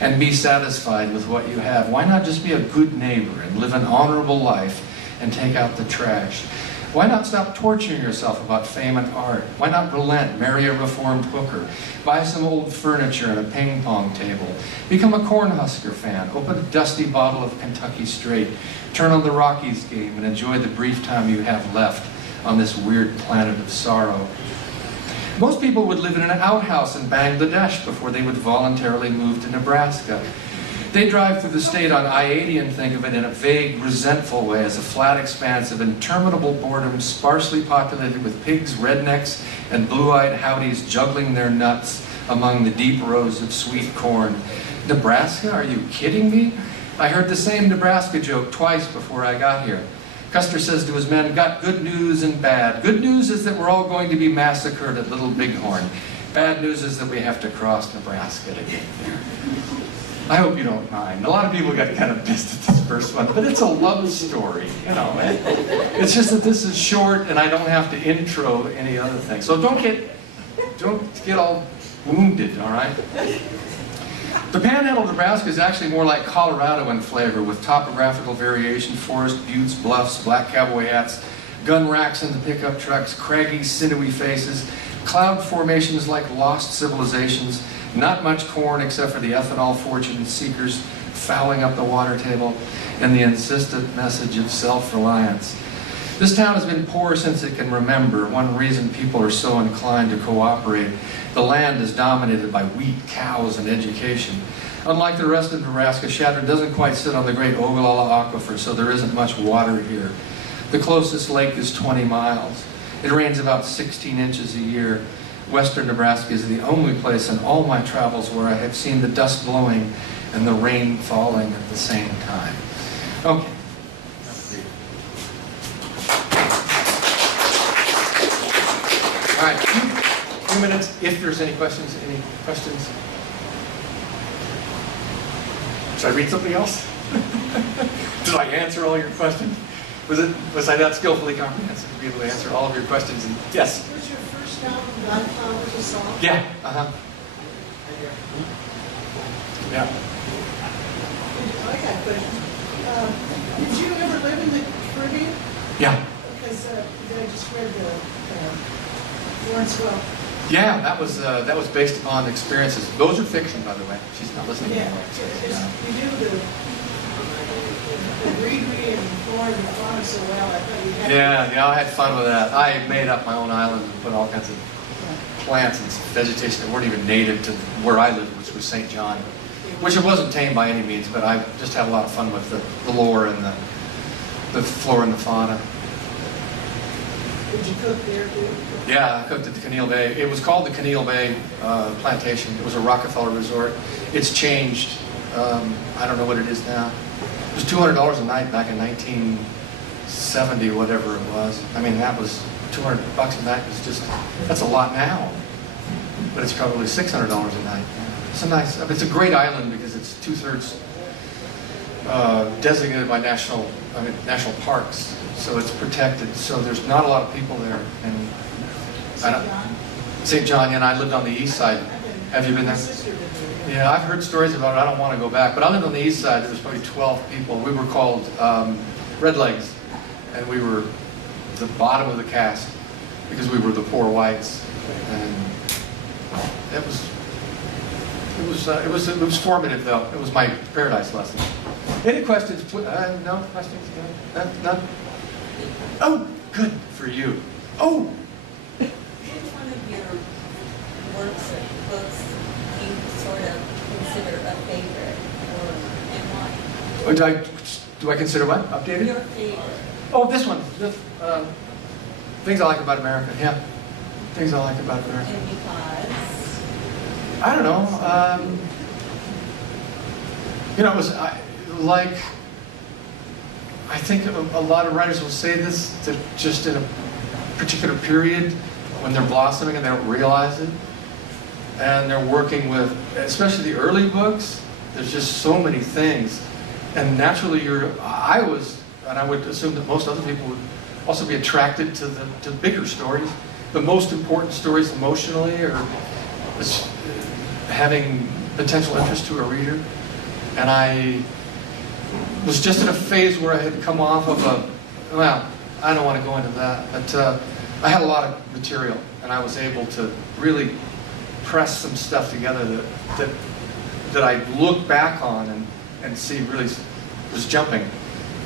and be satisfied with what you have? Why not just be a good neighbor and live an honorable life and take out the trash? Why not stop torturing yourself about fame and art? Why not relent, marry a reformed hooker, buy some old furniture and a ping pong table, become a Cornhusker fan, open a dusty bottle of Kentucky Straight, turn on the Rockies game, and enjoy the brief time you have left on this weird planet of sorrow? Most people would live in an outhouse in Bangladesh before they would voluntarily move to Nebraska. They drive through the state on I-80 and think of it in a vague, resentful way as a flat expanse of interminable boredom sparsely populated with pigs, rednecks, and blue-eyed howdies juggling their nuts among the deep rows of sweet corn. Nebraska? Are you kidding me? I heard the same Nebraska joke twice before I got here. Custer says to his men, "Got good news and bad. Good news is that we're all going to be massacred at Little Bighorn. Bad news is that we have to cross Nebraska to get there." I hope you don't mind. A lot of people got kind of pissed at this first one, but it's a love story, you know. It's just that this is short and I don't have to intro any other thing. So don't get all wounded, all right? The Panhandle of Nebraska is actually more like Colorado in flavor, with topographical variation, forest, buttes, bluffs, black cowboy hats, gun racks in the pickup trucks, craggy, sinewy faces, cloud formations like lost civilizations, not much corn except for the ethanol fortune seekers fouling up the water table, and the insistent message of self-reliance. This town has been poor since it can remember. One reason people are so inclined to cooperate: the land is dominated by wheat, cows, and education. Unlike the rest of Nebraska, Chadron doesn't quite sit on the great Ogallala Aquifer, so there isn't much water here. The closest lake is 20 miles. It rains about 16 inches a year. Western Nebraska is the only place in all my travels where I have seen the dust blowing and the rain falling at the same time. Okay. All right, few minutes, if there's any questions. Any questions? Should I read something else? Did I answer all your questions? Was I not skillfully comprehensive to be able to answer all of your questions? And, yes? Was your first album Gun Flowers a song? Yeah. Yeah. I got a question. Did you ever live in the Caribbean? Yeah. Because I just read Florence Welch. Yeah, that was based upon experiences. Those are fiction, by the way. She's not listening Yeah, anymore. you do the read me and Florence and Florence so well. I thought you had. Yeah, I had fun with that. I made up my own island and put all kinds of plants and vegetation that weren't even native to where I lived, which was St. John. Which it wasn't tame by any means, but I just had a lot of fun with the lore and the flora and the fauna. Did you cook there too? Yeah, I cooked at the Keneal Bay. It was called the Keneal Bay Plantation. It was a Rockefeller resort. It's changed. I don't know what it is now. It was $200 a night back in 1970, whatever it was. I mean, that was $200 a night. That's a lot now. But it's probably $600 a night. It's a great island because it's 2/3 designated by national parks. So it's protected. So there's not a lot of people there. And St. John, and I lived on the east side. Have you been there? Yeah, I've heard stories about it. I don't want to go back. But I lived on the east side. There was probably 12 people. We were called Redlegs. And we were the bottom of the caste because we were the poor whites. And it was formative, though. It was my paradise lesson. Any questions? No questions? None? Oh, good for you. Oh! Which one of your works or books do you sort of consider a favorite, and why? Do I consider what? Updated? Your favorite. Oh, this one. Things I like about America. Yeah. Things I like about America. And because? I don't know. It was I think a lot of writers will say this, that just in a particular period when they're blossoming and they don't realize it, and they're working with, especially the early books, there's just so many things. And naturally I would assume that most other people would also be attracted to bigger stories, the most important stories emotionally, or having potential interest to a reader. And I was just in a phase where I had come off of I don't want to go into that, but I had a lot of material, and I was able to really press some stuff together that I look back on and see really was jumping,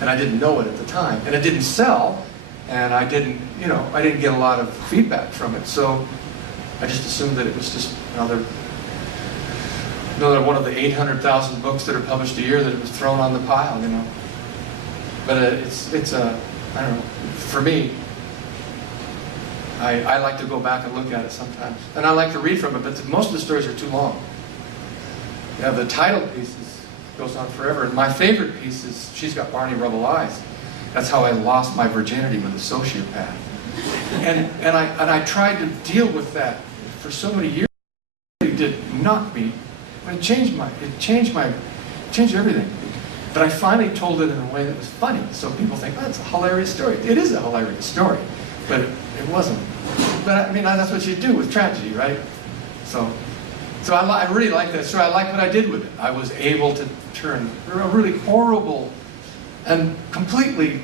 and I didn't know it at the time, and it didn't sell, and I didn't get a lot of feedback from it, so I just assumed that it was just another one of the 800,000 books that are published a year that it was thrown on the pile, But it's I don't know. For me, I like to go back and look at it sometimes, and I like to read from it. But most of the stories are too long. The title pieces goes on forever. And my favorite piece is She's Got Barney Rubble Eyes. That's how I lost my virginity with a sociopath. And I tried to deal with that for so many years. It did not me. It changed everything. But I finally told it in a way that was funny, so people think, oh, it's a hilarious story. It is a hilarious story, but it wasn't. But I mean, that's what you do with tragedy, right? So I really like that story. I like what I did with it. I was able to turn a really horrible and completely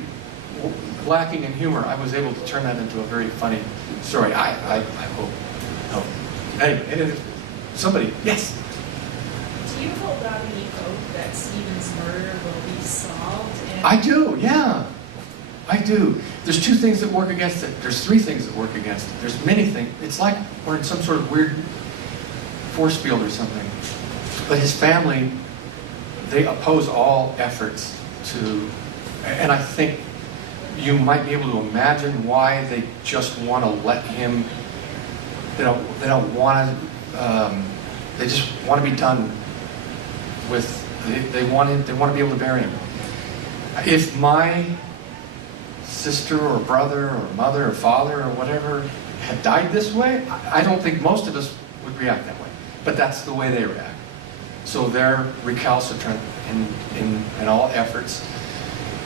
lacking in humor. I was able to turn that into a very funny story. I hope. Anyway, somebody, yes. Do you hold out any hope that Stephen's murder will be solved? And I do, yeah. I do. There's two things that work against it. There's three things that work against it. There's many things. It's like we're in some sort of weird force field or something. But his family, they oppose all efforts to, and I think you might be able to imagine why they just want to let him, they don't want to, they just want to be done with, they want to be able to bury him. If my sister or brother or mother or father or whatever had died this way, I don't think most of us would react that way. But that's the way they react. So they're recalcitrant in all efforts.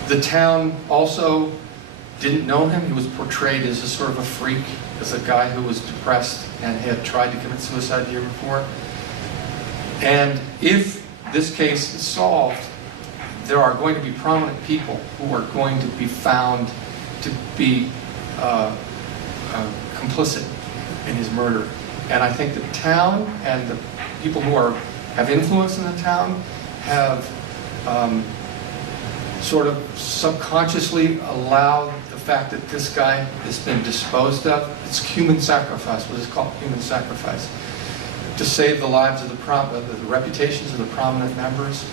The town also didn't know him. He was portrayed as a sort of a freak, as a guy who was depressed and had tried to commit suicide the year before. And if this case is solved, there are going to be prominent people who are going to be found to be complicit in his murder. And I think the town and the people who have influence in the town have sort of subconsciously allowed the fact that this guy has been disposed of. It's human sacrifice, what is called human sacrifice, to save the lives of the reputations of the prominent members.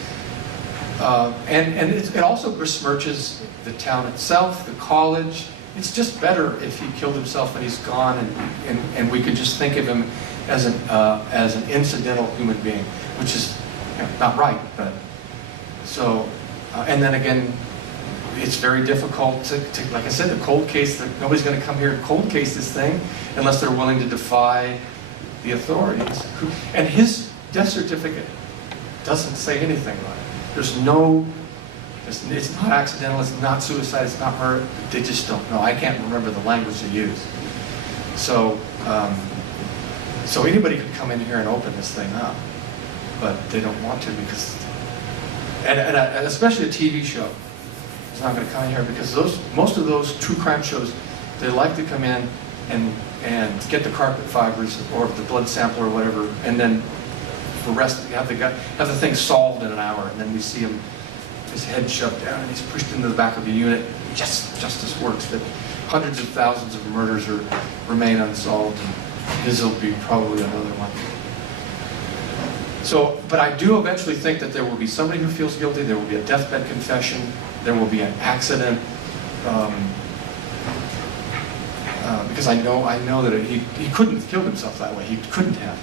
And it also besmirches the town itself, the college. It's just better if he killed himself and he's gone, and we could just think of him as an incidental human being, which is not right. But so, and then again, it's very difficult to, like I said, a cold case. Nobody's going to come here and cold case this thing unless they're willing to defy the authorities. And his death certificate doesn't say anything about it. There's no. It's not accidental, it's not suicide, it's not murder. They just don't know. I can't remember the language they use. So, so anybody could come in here and open this thing up, but they don't want to because, and especially a TV show is not going to come in here because most of those true crime shows, they like to come in and get the carpet fibers or the blood sample or whatever, and then the rest have the thing solved in an hour, and then we see him. His head shoved down and he's pushed into the back of the unit. Justice works, but hundreds of thousands of murders remain unsolved, and his will be probably another one. So, but I do eventually think that there will be somebody who feels guilty, there will be a deathbed confession, there will be an accident, because I know that he couldn't have killed himself that way. He couldn't have.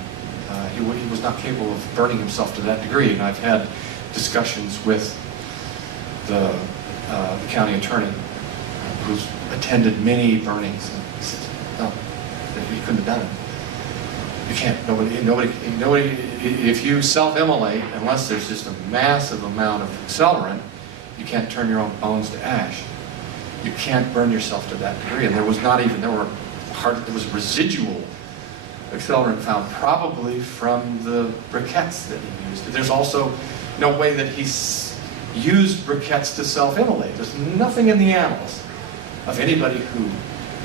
He was not capable of burning himself to that degree, and I've had discussions with the county attorney, who's attended many burnings, and he says, no, he couldn't have done it. You can't. Nobody. If you self-immolate, unless there's just a massive amount of accelerant, you can't turn your own bones to ash. You can't burn yourself to that degree. And there was residual accelerant found, probably from the briquettes that he used. There's also no way that he's used briquettes to self-immolate. There's nothing in the annals of anybody who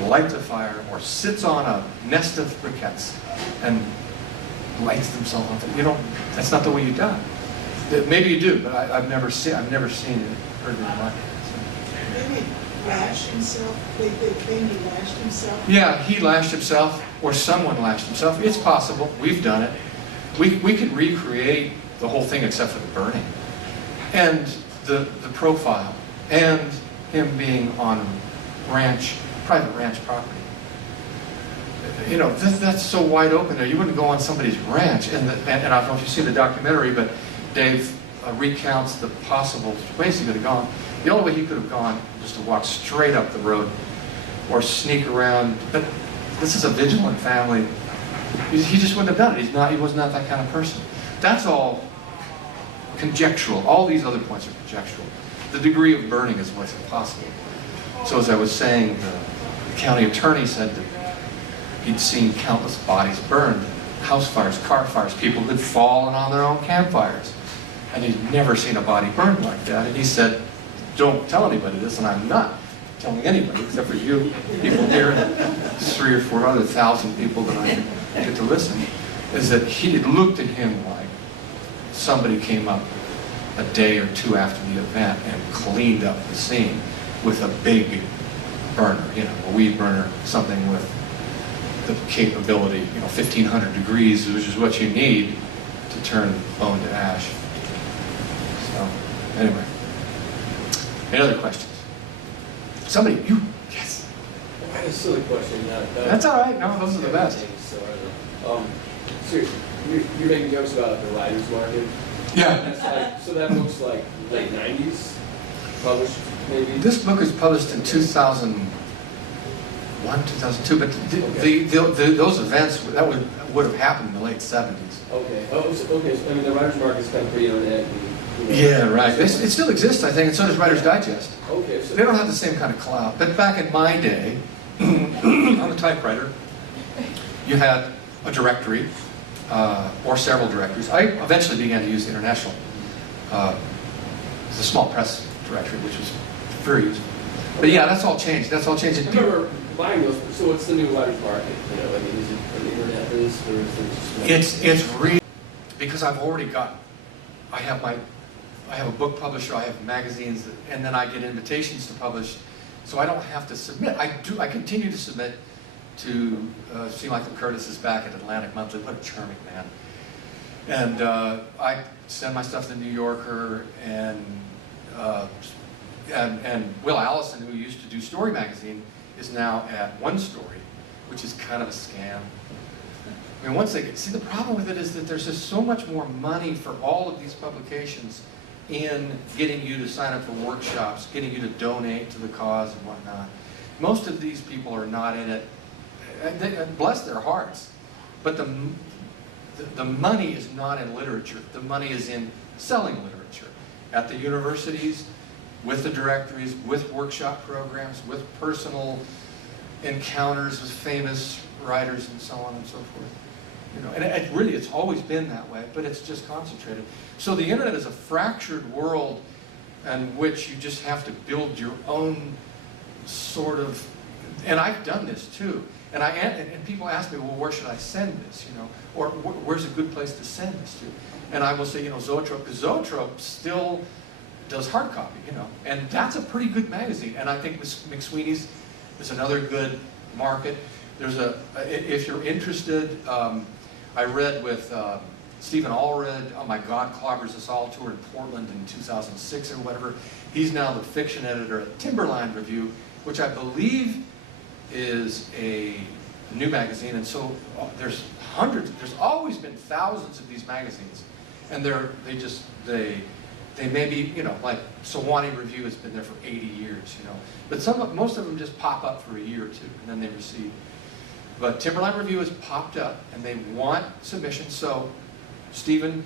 lights a fire or sits on a nest of briquettes and lights themselves on fire. You don't. That's not the way you die. Maybe you do, but I've never seen it. Heard it in my case. Maybe lash himself. They claim he lashed himself. Yeah, he lashed himself, or someone lashed himself. It's possible. We've done it. We could recreate the whole thing except for the burning. And the profile, and him being on private ranch property. You know, that's so wide open there. You wouldn't go on somebody's ranch. And I don't know if you've seen the documentary, but Dave recounts the possible ways he could have gone. The only way he could have gone was to walk straight up the road or sneak around. But this is a vigilant family. He just wouldn't have done it. He was not that kind of person. That's all conjectural. All these other points are conjectural. The degree of burning is what's impossible. So as I was saying, the county attorney said that he'd seen countless bodies burned, house fires, car fires, people who'd fallen on their own campfires. And he'd never seen a body burned like that. And he said, don't tell anybody this, and I'm not telling anybody except for you people here and 3 or 4 other thousand people that I get to listen, is that it looked at him like somebody came up a day or 2 after the event and cleaned up the scene with a big burner, a weed burner, something with the capability, 1,500 degrees, which is what you need to turn bone to ash. So, anyway. Any other questions? Somebody, you, yes. I had a silly question. That's all right. No, those are the best. So you're making jokes about the writers' market. Yeah. That's like, so that book's like late '90s, published maybe. This book was published in 2001, 2002, but those events that would have happened in the late '70s. Okay. Okay. So, I mean, the writers' market's kind of pretty on edge. Yeah, right. It still exists, I think, and so does Writer's Digest. Okay. So They don't have the same kind of clout. But back in my day, on the typewriter, you had a directory, or several directories. I eventually began to use the International, the small press directory, which was very useful. But yeah, that's all changed. That's all changed. I remember buying those. So what's the new writers' market? I mean, is it an internet based or is it just? It's really because I've already got. I have a book publisher. I have magazines, and then I get invitations to publish, so I don't have to submit. I continue to submit to C. Michael Curtis is back at Atlantic Monthly. What a charming man. And I send my stuff to the New Yorker, and Will Allison, who used to do Story Magazine, is now at One Story, which is kind of a scam. I mean, once they get, see, the problem with it is that there's just so much more money for all of these publications in getting you to sign up for workshops, getting you to donate to the cause and whatnot. Most of these people are not in it. Bless their hearts, but the money is not in literature. The money is in selling literature at the universities, with the directories, with workshop programs, with personal encounters with famous writers and so on and so forth. And it's always been that way, but it's just concentrated. So the internet is a fractured world in which you just have to build your own sort of, and I've done this too. And people ask me, well, where should I send this? Or where's a good place to send this to? And I will say, Zoetrope, because Zoetrope still does hard copy, and that's a pretty good magazine. And I think McSweeney's is another good market. There's if you're interested, I read with Stephen Allred, oh my God, Clobbers Us All tour in Portland in 2006 or whatever. He's now the fiction editor at Timberline Review, which I believe is a new magazine. And so there's hundreds, there's always been thousands of these magazines. And they may be, like Sewanee Review has been there for 80 years, But most of them just pop up for a year or two, and then they recede. But Timberline Review has popped up, and they want submissions. So Stephen,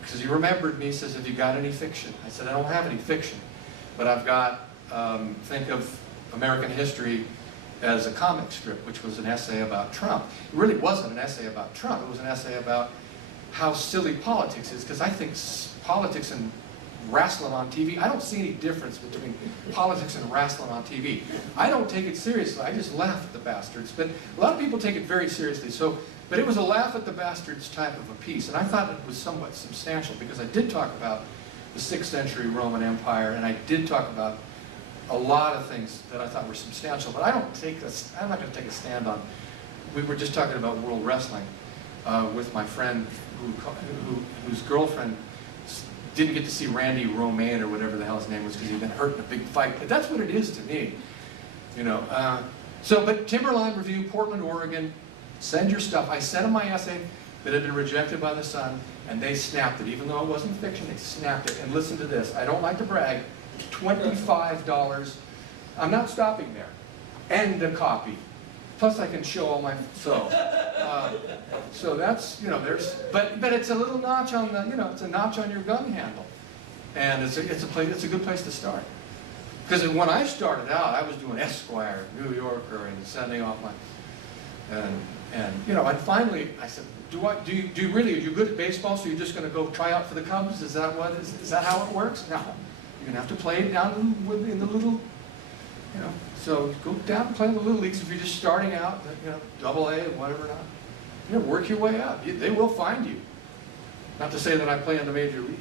because he remembered me, says, have you got any fiction? I said, I don't have any fiction, but I've got, think of American history as a comic strip, which was an essay about Trump. It really wasn't an essay about Trump. It was an essay about how silly politics is, because I think politics and wrestling on TV, I don't see any difference between politics and wrestling on TV. I don't take it seriously. I just laugh at the bastards. But a lot of people take it very seriously. But it was a laugh at the bastards type of a piece, and I thought it was somewhat substantial because I did talk about the 6th century Roman Empire, and I did talk about a lot of things that I thought were substantial. But I'm not going to take a stand on. We were just talking about world wrestling with my friend whose girlfriend didn't get to see Randy Romaine or whatever the hell his name was because he'd been hurt in a big fight. But that's what it is to me, But Timberline Review, Portland, Oregon, send your stuff. I sent them my essay that had been rejected by the Sun, and they snapped it. Even though it wasn't fiction, they snapped it. And listen to this. I don't like to brag. $25. I'm not stopping there. And a copy. Plus I can show all my, so that's, but it's a little notch on the, it's a notch on your gun handle. And it's a good place to start. Because when I started out, I was doing Esquire, New Yorker, and sending off my, and finally I said, are you good at baseball, so you're just going to go try out for the Cubs? Is that how it works? No. You're going to have to play down in the little, so go down and play in the little leagues if you're just starting out, AA, whatever not. Work your way up. They will find you. Not to say that I play in the major league.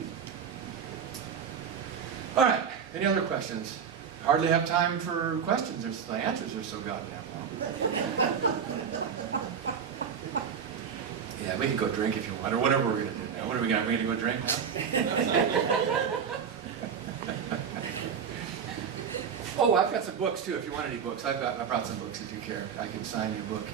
All right, any other questions? Hardly have time for questions. The answers are so goddamn long. Yeah, we can go drink if you want, or whatever we're going to do now. What are we going to go drink now? Oh, I've got some books too, if you want any books. I brought some books if you care. I can sign you a book.